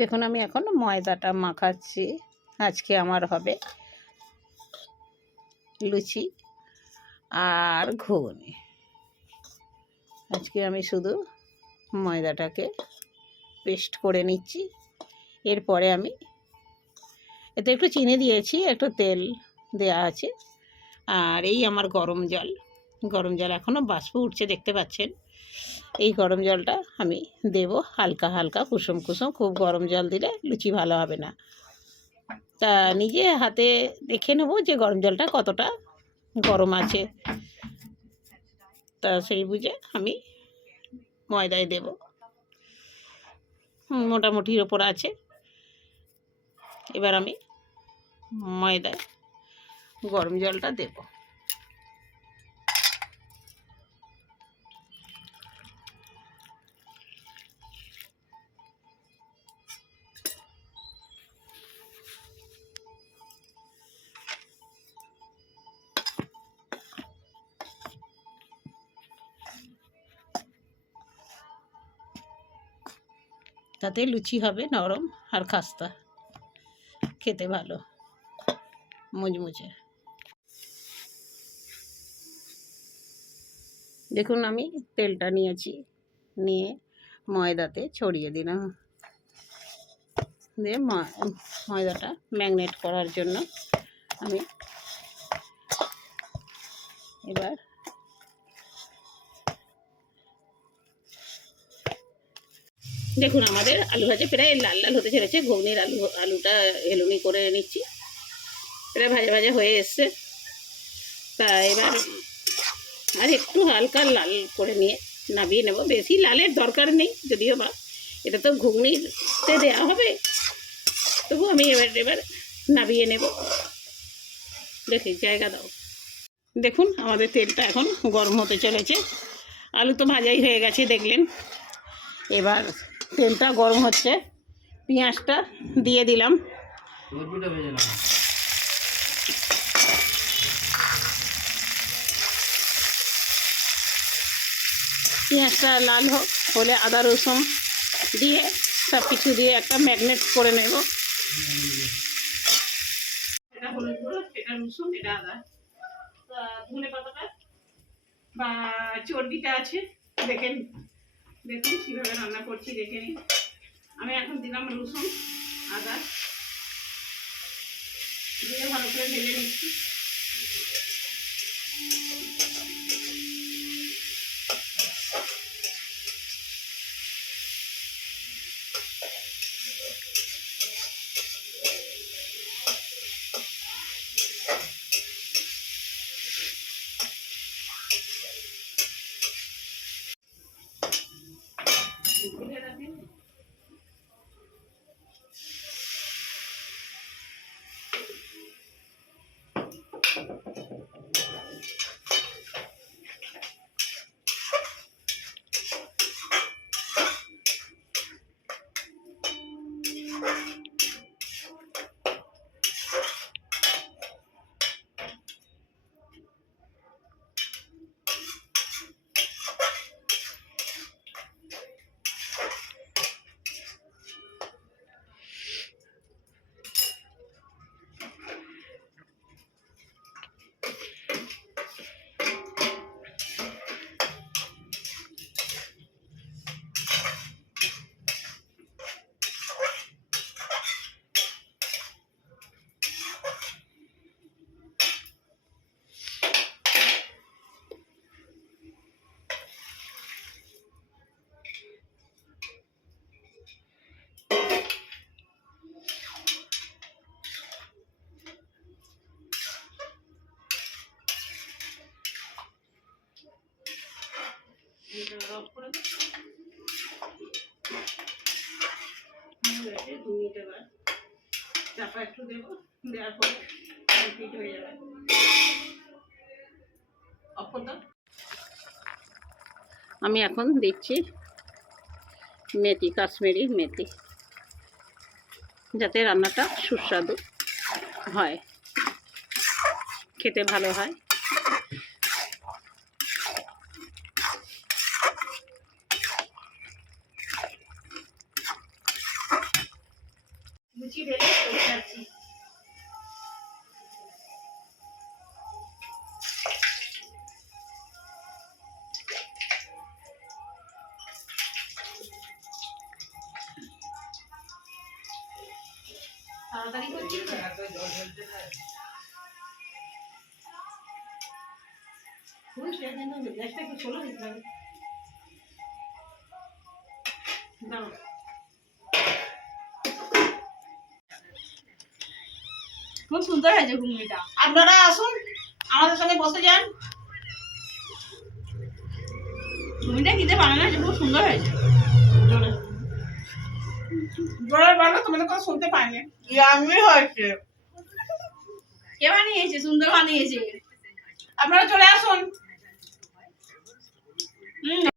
দেখুন আমি এখন ময়দাটা মাখাচ্ছি। আজকে আমার হবে লুচি আর ঘুগনি। আজকে আমি শুধু ময়দাটাকে পেস্ট করে নিচ্ছি। এরপরে আমি এতে একটু চিনি দিয়েছি, একটু তেল দেয়া আছে, আর এই আমার গরম জল এখনও বাষ্প উঠছে দেখতে পাচ্ছেন। এই গরম জলটা আমি দেব হালকা হালকা, কুসুম কুসুম। খুব গরম জল দিলে লুচি ভালো হবে না। তা নিজে হাতে দেখে নেব যে গরম জলটা কতটা গরম আছে, তা সেই বুঝে আমি ময়দায় দেব। মোটামুটির ওপর আছে। এবার আমি ময়দায় গরম জলটা দেব। তাতে লুচি হবে নরম আর খাস্তা, খেতে ভালো, মুচমুচে। দেখুন আমি তেলটা নিয়েছি, নিয়ে ময়দাতে ছড়িয়ে দিলাম। দিয়ে ময়দাটা ম্যাগনেট করার জন্য আমি এবার দেখুন আমাদের আলু ভাজা প্রায় লাল লাল হতে ছেড়েছে। ঘুগনির আলুটা হেলুনি করে নিচ্ছি, প্রায় ভাজা ভাজা হয়ে এসছে। তা এবার আর একটু হালকা লাল করে নিয়ে নামিয়ে নেব। বেশি লালের দরকার নেই, যদিও বা এটা তো ঘুগনিতে দেওয়া হবে, তবু আমি এবার নামিয়ে নেব। দেখি জায়গা দাও। দেখুন আমাদের তেলটা এখন গরম হতে চলেছে। আলু তো ভাজাই হয়ে গেছে দেখলেন। এবার তেলটা গরম হচ্ছে, পেঁয়াজটা দিয়ে দিলাম। পেঁয়াজটা লাল হলে আদা রসুন দিয়ে সব কিছু দিয়ে একটা ম্যাগনেট করে নেব। এটা হলুদ গুঁড়ো, এটা রসুন, এটা আদা। ধনে পাতাটা বা চর্বিটা আছে, দেখুন কীভাবে রান্না করছি দেখে নিন। আমি এখন দিলাম রসুন আদা দিয়ে ভালো করে ভেজে নিচ্ছি। চাপা একটু দেবো, দেওয়ার পরে কমপ্লিট হয়ে যাবে। আমি এখন দিচ্ছি মেথি, কাশ্মীরি মেথি, যাতে রান্নাটা সুস্বাদু হয়, খেতে ভালো হয়। লুচি বেলে বসে আছি। তাড়াতাড়ি করছি তো। গ্যাসটা একটু ছোলো দিতে হবে। দাঁড়াও। খুব সুন্দর হয়েছে ঘুগনিটা। আপনারা আসুন আমাদের সঙ্গে বসে যান। ঘুগনিটা খেতে বানানো হয়েছে, খুব সুন্দর হয়েছে। জোরে জোরে বলো, তোমাদের কথা শুনতে পাইনি। ইয়ামি হয়েছে। কে বানিয়েছে? সুন্দর বানিয়েছে। আপনারা চলে আসুন।